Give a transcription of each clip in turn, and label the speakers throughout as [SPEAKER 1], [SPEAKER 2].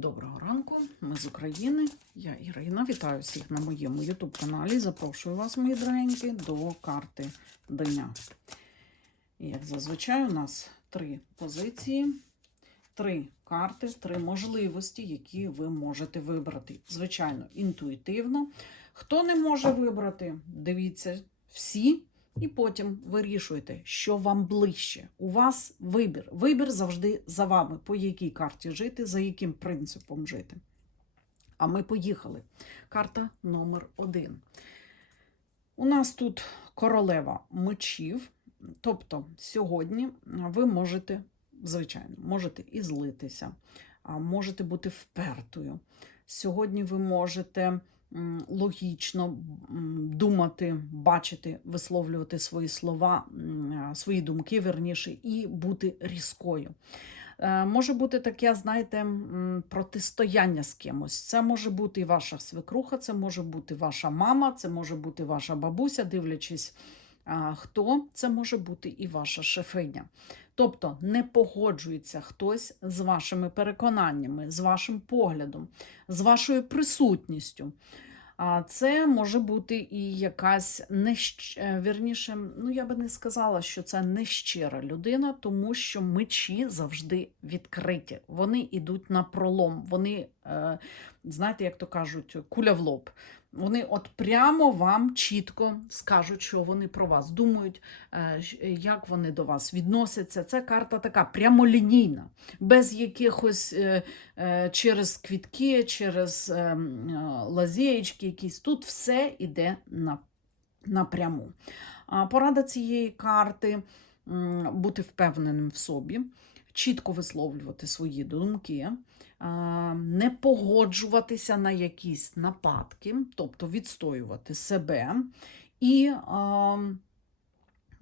[SPEAKER 1] Доброго ранку, ми з України. Я Ірина. Вітаю всіх на моєму YouTube-каналі. Запрошую вас, мої дорогенькі, до карти дня. І, як зазвичай, у нас три позиції, три карти, три можливості, які ви можете вибрати. Звичайно, інтуїтивно. Хто не може вибрати, дивіться всі. І потім вирішуйте, що вам ближче. У вас вибір. Вибір завжди за вами, по якій карті жити, за яким принципом жити. А ми поїхали. Карта номер один. У нас тут королева мечів. Тобто, сьогодні ви можете, звичайно, можете і злитися, можете бути впертою. Сьогодні ви можете логічно думати, бачити, висловлювати свої слова, свої думки, верніше, і бути різкою. Е, Може бути таке, знаєте, протистояння з кимось. Це може бути ваша свекруха, це може бути ваша мама, це може бути ваша бабуся, дивлячись, хто це може бути і ваша шефиня. Тобто не погоджується хтось з вашими переконаннями, з вашим поглядом, з вашою присутністю. А це може бути і якась нещ... е, вірніше, ну я би не сказала, що це нещира людина, тому що мечі завжди відкриті. Вони йдуть на пролом. Вони, е, знаєте, як то кажуть, куля в лоб. Вони от прямо вам чітко скажуть, що вони про вас думають, е, як вони до вас відносяться. Це карта така прямолінійна, без якихось е, е, через квітки, через е, м, е, лазєєчки якісь. Тут все йде напряму. Порада цієї карти бути впевненим в собі, чітко висловлювати свої думки, не погоджуватися на якісь нападки, тобто відстоювати себе і.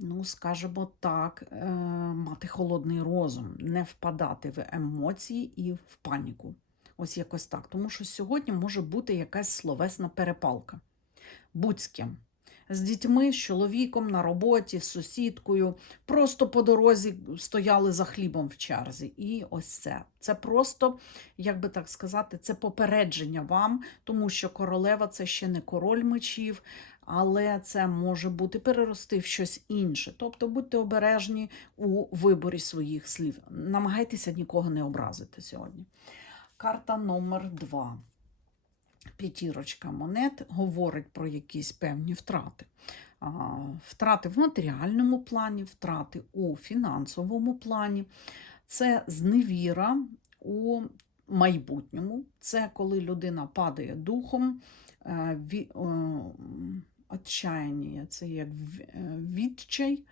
[SPEAKER 1] Ну, скажімо так, е, мати холодний розум, не впадати в емоції і в паніку. Ось якось так. Тому що сьогодні може бути якась словесна перепалка. Будь з ким. З дітьми, з чоловіком на роботі, з сусідкою, просто по дорозі стояли за хлібом в черзі. І ось це. Це просто, як би так сказати, це попередження вам, тому що королева це ще не король мечів, але це може бути перерости в щось інше. Тобто будьте обережні у виборі своїх слів. Намагайтеся нікого не образити сьогодні. Карта номер два. П'ятірочка монет говорить про якісь певні втрати. Втрати в матеріальному плані, втрати у фінансовому плані. Це зневіра у майбутньому. Це коли людина падає духом, е, отчаяння, це як е, відчай,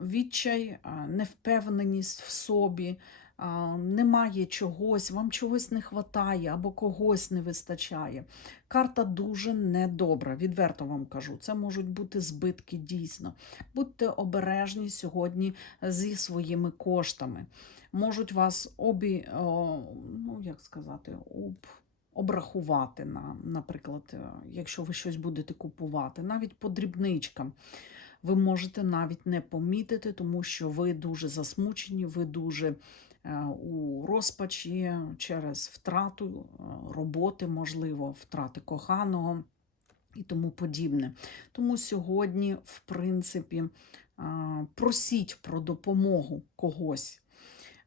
[SPEAKER 1] відчай, невпевненість в собі, немає чогось, вам чогось не вистачає або когось не вистачає. Карта дуже недобра, відверто вам кажу. Це можуть бути збитки дійсно. Будьте обережні сьогодні зі своїми коштами. Можуть вас обі, ну як сказати, об, обрахувати на, наприклад, е, якщо ви щось будете купувати, навіть по дрібничкам. Ви можете навіть не помітити, тому що ви дуже засмучені, ви дуже у розпачі через втрату е, роботи, можливо, втрати коханого і тому подібне. Тому сьогодні, в принципі, е, просіть про допомогу когось.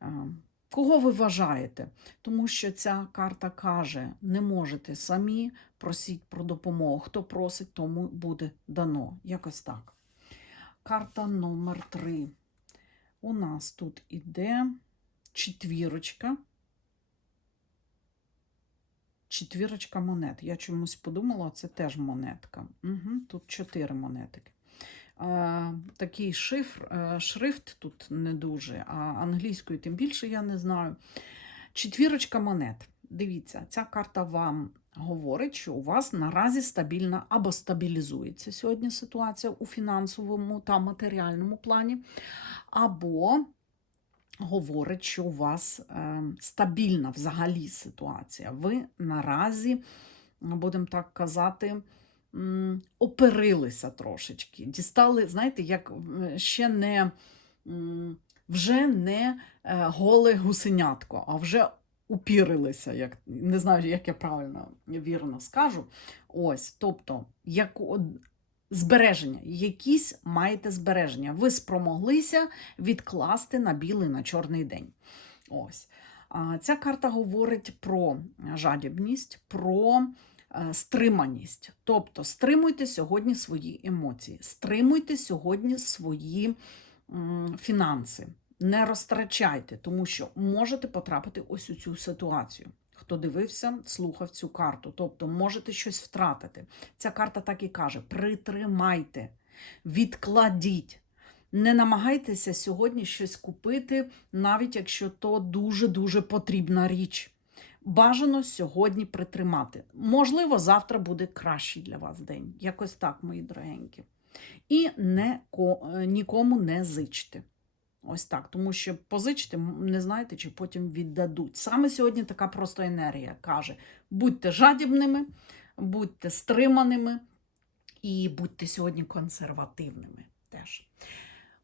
[SPEAKER 1] Е, Кого ви вважаєте? Тому що ця карта каже: не можете самі, просіть про допомогу. Хто просить, тому буде дано. Якось так. Карта номер три. У нас тут іде четвірочка. Четвірочка монет. Я чомусь подумала, це теж монетка. Угу, тут чотири монетики. Е, такий шифр, е, шрифт тут не дуже, а англійською тим більше я не знаю. Четвірочка монет. Дивіться, ця карта вам говорить, що у вас наразі стабільна або стабілізується сьогодні ситуація у фінансовому та матеріальному плані, або говорить, що у вас е, стабільна взагалі ситуація. Ви наразі, будемо так казати, оперилися трошечки. Дістали, знаєте, як ще не вже не е, голе гусенятко, а вже упірилися, як не знаю, як я правильно вірно скажу. Ось, тобто, як збереження, якісь маєте збереження. Ви спромоглися відкласти на білий на чорний день. Ось. Ця карта говорить про жадібність, про е, стриманість. Тобто, стримуйте сьогодні свої емоції, стримуйте сьогодні свої фінанси. Не розтрачайте, тому що можете потрапити ось у цю ситуацію. Хто дивився, слухав цю карту. Тобто можете щось втратити. Ця карта так і каже: притримайте, відкладіть. Не намагайтеся сьогодні щось купити, навіть якщо то дуже-дуже потрібна річ. Бажано сьогодні притримати. Можливо, завтра буде кращий для вас день. Якось так, мої дорогенькі. І не, е, нікому не зичте. Ось так, тому що позичте, не знаєте, чи потім віддадуть. Саме сьогодні така просто енергія каже: будьте жадібними, будьте стриманими і будьте сьогодні консервативними теж.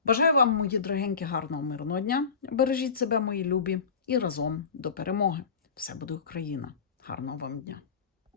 [SPEAKER 1] Бажаю вам, мої дорогенькі, гарного мирного дня. Бережіть себе, мої любі, і разом до перемоги. Все буде Україна. Гарного вам дня!